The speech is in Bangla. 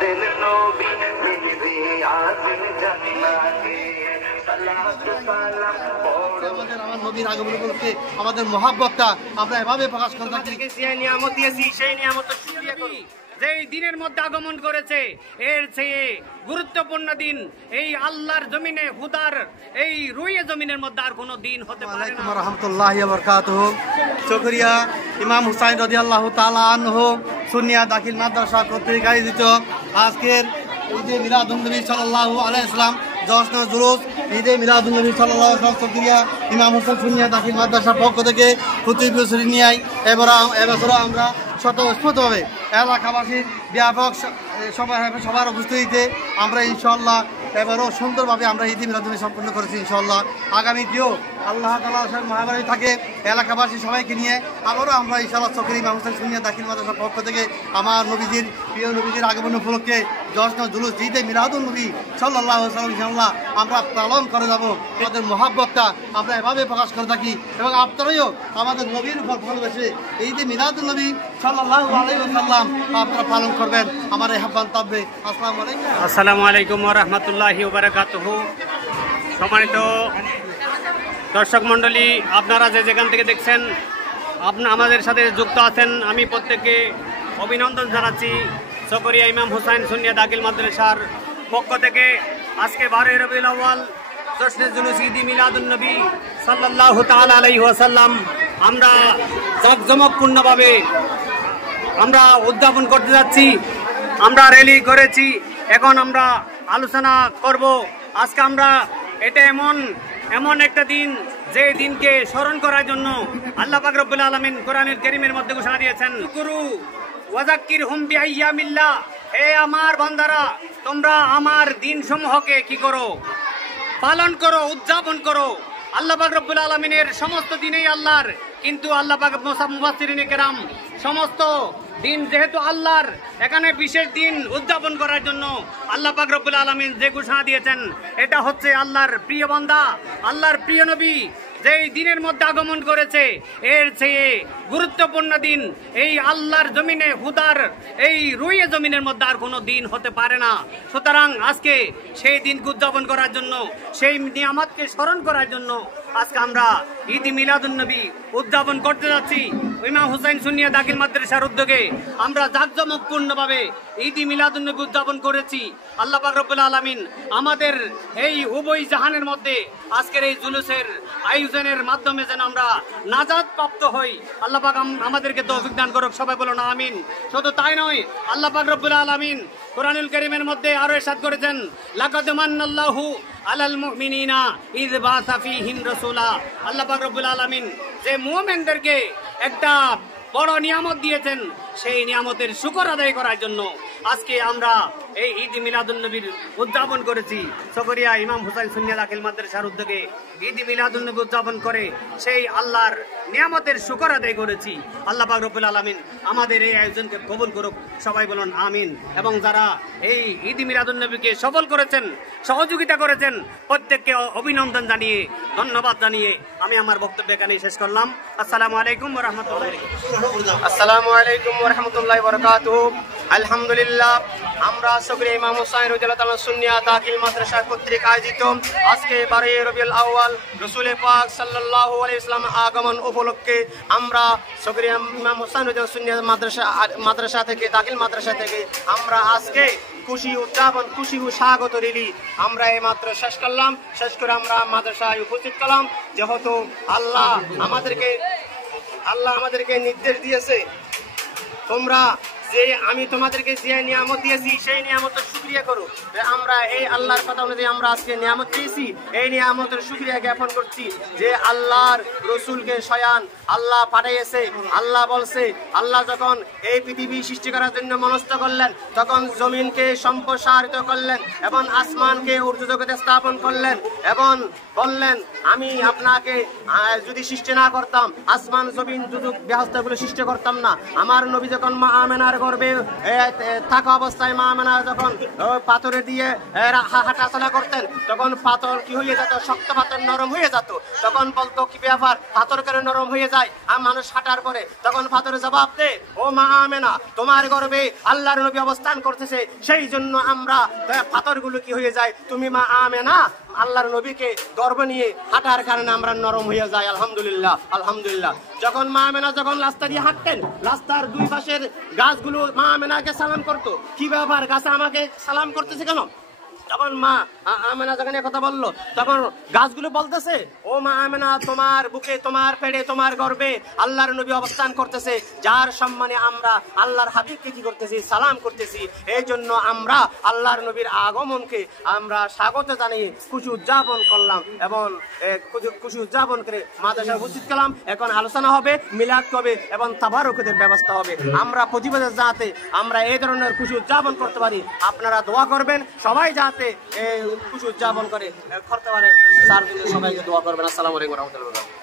দিল নবী মেরে আযম জান্নাতে সালাত সালাম পড়ো। আমার নবীর আগমন উপলক্ষে আমাদের মহাব্বতটা আমরা এভাবে প্রকাশ করে থাকি। যে নিয়ামত দিয়েছি সেই নিয়ামতের শুকরিয়া করি। যেই দিনের মধ্যে আগমন করেছে এর চেয়ে গুরুত্বপূর্ণ দিন এই আল্লাহর জমিনে হুদার এই রুইয়ে জমিনের মধ্যে আর কোনো দিন হতে পারে না। রাহমাতুল্লাহি ওয়া বারাকাতুহু। চকরিয়া ইমাম হুসাইন রাদিয়াল্লাহু তাআলা আনহু সুন্নিয়া দাখিল মাদ্রাসা কর্তৃক আয়োজিত আজকের ঈদে মিলাদুন নবী সাল্লাল্লাহু আলাইহি ওয়াসাল্লাম জশ্ন জুলুস ঈদে মিলাদুন নবী সাল্লাল্লাহু আলাইহি ওয়াসাল্লাম চকরিয়া ইমাম হুসাইন সুন্নিয়া দাখিল মাদ্রাসার পক্ষ থেকে প্রতি বছরই নিয়ে এবছরও আমরা স্বতঃস্ফূর্তভাবে এলাকাবাসীর ব্যাপক সবার উপস্থিতিতে আমরা ইনশাআল্লাহ এবারও সুন্দরভাবে আমরা ঈদ মিলাদুন নবী সম্পন্ন করেছি। ইনশাআল্লাহ আগামীতেও আল্লাহ তাআলার মহাবাড়ি থাকে এলাকাবাসী সবাইকে নিয়ে আবারও আমরা ইনশাআল্লাহ চকরিয়া ইমাম হুসাইন সুন্নিয়া দাখিল মাদ্রাসার পক্ষ থেকে আমার নবীজির প্রিয় নবীজির আগমন উপলক্ষে জশ্ন জুলুস ঈদে মিলাদুন নবী সাল্লাল্লাহু আলাইহি ওয়াসাল্লাম ইনশাআল্লাহ আমরা পালন করে যাব। আমাদের মহাব্বতটা আমরা এভাবে প্রকাশ করে থাকি এবং আপনারাও আমাদের নবীর উপর ভালোবেসে ঈদে মিলাদুন নবী সাল্লাল্লাহু আলাইহি ওয়াসাল্লাম আপনারা পালন করবেন। আমার এই আহ্বান থাকবে। আসসালামু আলাইকুম। আসসালামু আলাইকুম ওয়া রাহমাতুল্লাহি ওয়া বারাকাতুহু। সম্মানিত দর্শক মণ্ডলী, আপনারা যে যেখান থেকে দেখছেন আমাদের সাথে যুক্ত আছেন, আমি প্রত্যেককে অভিনন্দন জানাচ্ছি। চকরিয়া ইমাম হুসাইন সুন্নিয়া দাখিল মাদ্রাসার পক্ষ থেকে আজকে 12 রবিউল আউয়াল জশ্নে জুলুস ঈদ মিলাদুন নবী সাল্লাল্লাহু তাআলা আলাইহি ওয়াসাল্লাম আমরা জাঁকজমকপূর্ণভাবে আমরা উদ্যাপন করতে যাচ্ছি। আমরা র্যালি করেছি, এখন আমরা আলোচনা করব। আজকে আমরা এটা এমন একটা দিন যে দিনকে স্মরণ করার জন্য আল্লাহ পাক রব্বুল আলামিন কোরআনুল কারীমের মধ্যে ঘোষণা দিয়েছেন, কুরু ওয়াযাক্কিরহুম বিআইয়ামিল্লাহ, হে আমার বান্দারা তোমরা আমার দিনসমূহকে কি করো, পালন করো, উদযাপন করো। আল্লাহ পাক রব্বুল আলামিনের সমস্ত দিনেই আল্লাহর, কিন্তু আল্লাহ পাক মুফাসসিরিনে কেরাম সমস্ত দিন যেহেতু আল্লাহর, এখানে বিশেষ দিন উদযাপন করার জন্য আল্লাহ পাক রব্বুল আলামিন যে ঘোষণা দিয়েছেন এটা হচ্ছে আল্লাহর প্রিয় বান্দা, আল্লাহর প্রিয় নবী যেই দিনের মধ্যে আগমন করেছে এর চেয়ে গুরুত্বপূর্ণ দিন এই আল্লাহর জমিনে হুদার এই রুইয়ে জমিনের মধ্যে আর কোনো দিন হতে পারে না। সুতরাং আজকে সেই দিনকে উদযাপন করার জন্য, সেই নিয়ামতকে স্মরণ করার জন্য আজকে আমরা ঈদ মিলাদুন নবী উদযাপন করতে যাচ্ছি। ইমাম হুসাইন সুন্নিয়া দাখিল মাদ্রাসার উদ্যোগে আমরা জাঁকজমকপূর্ণভাবে ঈদ মিলাদুন নবী উদযাপন করেছি। আল্লাহ পাক রব্বুল আলামিন আমাদের এই উভয় জাহানের মধ্যে আজকের এই জুলুসের আয়োজনের মাধ্যমে যেন আমরা নাজাত প্রাপ্ত হই। আল্লাহ পাক আমাদেরকে তৌফিক দান করুক, সবাই বলুন আমিন। শুধু তাই নয়, আল্লাহ পাক রব্বুল আলামিন কোরআনুল কারীমের মধ্যে আরো ইরশাদ করেছেন, লাকাদ মান্নাল্লাহু আলাল মুমিনিনা ইয বাসা ফীহিম রাসূলা। আল্লাহ পাক রব্বুল আলামিন যে মুমিনদেরকে একটা বড় নিয়ামত দিয়েছেন, সেই নিয়ামতের শুকর আদায় করার জন্য আজকে আমরা এই ঈদ মিলাদুন নবীর উদযাপন করেছি। চকরিয়া ইমাম হুসাইন সুন্নিয়া দাখিল মাদ্রাসার উদ্যোগে ঈদ মিলাদুন নবী উদযাপন করে সেই আল্লাহর নিয়ামতের শুকর আদায় করেছি। আল্লাহ পাক রব্বুল আলামিন আমাদের এই আয়োজনকে কবুল করুক, সবাই বলুন আমিন। এবং যারা এই ঈদ মিলাদুন নবীকে সফল করেছেন, সহযোগিতা করেছেন, প্রত্যেককে অভিনন্দন জানিয়ে, ধন্যবাদ জানিয়ে আমি আমার বক্তব্য এখানে শেষ করলাম। আসসালামু আলাইকুম ওয়া রাহমাতুল্লাহি। আসসালামু আলাইকুম ওয়া রাহমাতুল্লাহি ওয়া বারাকাতুহু। আলহামদুলিল্লাহ, আমরা চকরিয়া ইমাম হুসাইন রাদিয়াল্লাহু তাআলা সুন্নিয়া দাখিল মাদ্রাসা কর্তৃক আয়োজিত আজকে 12 রবিউল আউয়াল রাসূল পাক সাল্লাল্লাহু আলাইহি ওয়াসাল্লাম আগমন উপলক্ষে আমরা চকরিয়া ইমাম হুসাইন রাদিয়াল্লাহু সুন্নিয়া মাদ্রাসা থেকে দাখিল মাদ্রাসা থেকে আমরা আজকে খুশি উদযাপন, খুশি ও স্বাগত রিলি আমরা এই মাত্র শেষ করলাম। শেষ করে আমরা মাদ্রাসায় উপস্থিত করলাম, যেহেতু আল্লাহ আমাদেরকে নির্দেশ দিয়েছে, তোমরা যে আমি তোমাদেরকে যে নিয়ামত দিয়েছি সেই নিয়ামতের শুকরিয়া করো। আমরা এই আল্লাহর কথা অনুযায়ী আমরা আজকে নিয়ামত পেয়েছি, এই নিয়ামতের শুকরিয়া জ্ঞাপন করছি যে আল্লাহর রসুলকে স্বয়ং আল্লাহ পাঠিয়েছে। আল্লাহ বলছে, আল্লাহ যখন এই পৃথিবী সৃষ্টি করার জন্য মনস্থ করলেন, তখন জমিনকে সম্প্রসারিত করলেন এবং আসমানকে ঊর্ধ্ব জগতে স্থাপন করলেন এবং বললেন, আমি আপনাকে যদি সৃষ্টি না করতাম, আসমান জমিন দুদুক ব্যবস্থাগুলো সৃষ্টি করতাম না। আমার নবী যখন মা আমেনার গর্ভে থাকা অবস্থায় মা আমেনা যখন পাথরে দিয়ে হাঁটাচলা করতেন, তখন পাথর কি হয়ে যেত, শক্ত পাথর নরম হয়ে যেত। তখন বলতো কি ব্যাপার, পাথর কেন নরম হয়ে যায় আর মানুষ হাঁটার পরে? তখন পাথরে জবাব দে, ও মা আমেনা, তোমার গর্ভে আল্লাহর নবী অবস্থান করতেছে, সেই জন্য আমরা পাথরগুলো কি হয়ে যায়, তুমি মা আমেনা আল্লাহর নবীকে গর্ভ নিয়ে হাঁটার কারণে আমরা নরম হয়ে যাই। আলহামদুলিল্লাহ, আলহামদুলিল্লাহ। যখন মা আমেনা যখন রাস্তা দিয়ে হাঁটতেন, রাস্তার দুই পাশের গাছগুলো মা আমেনাকে সালাম করতো। কি ব্যাপার, গাছে আমাকে সালাম করতেছে কেন? তখন মা আমেনা যখন কথা বললো, তখন গাছগুলো বলতেছে, ও মা আমেনা, তোমার বুকে, তোমার পেটে, তোমার গর্ভে আল্লাহর নবী অবস্থান করতেছে, যার সম্মানে আমরা আল্লাহর হাবিবকে কি করতেছি, সালাম করতেছি। এই জন্য আমরা আল্লাহর নবীর আগমনকে আমরা স্বাগত জানিয়ে খুশি উদযাপন করলাম এবং খুশি উদযাপন করে মাদ্রাসায় উপস্থিত করলাম। এখন আলোচনা হবে, মিলাদ হবে এবং তাবারুকের ব্যবস্থা হবে। আমরা প্রতিবাদের যাতে আমরা এই ধরনের খুশি উদযাপন করতে পারি, আপনারা দোয়া করবেন, সবাই যাতে খুশি উদযাপন করে করতে পারে তার জন্য সবাইকে দোয়া করবেন। আসসালামু আলাইকুম ওয়া রাহমাতুল্লাহি ওয়া বারাকাতুহু।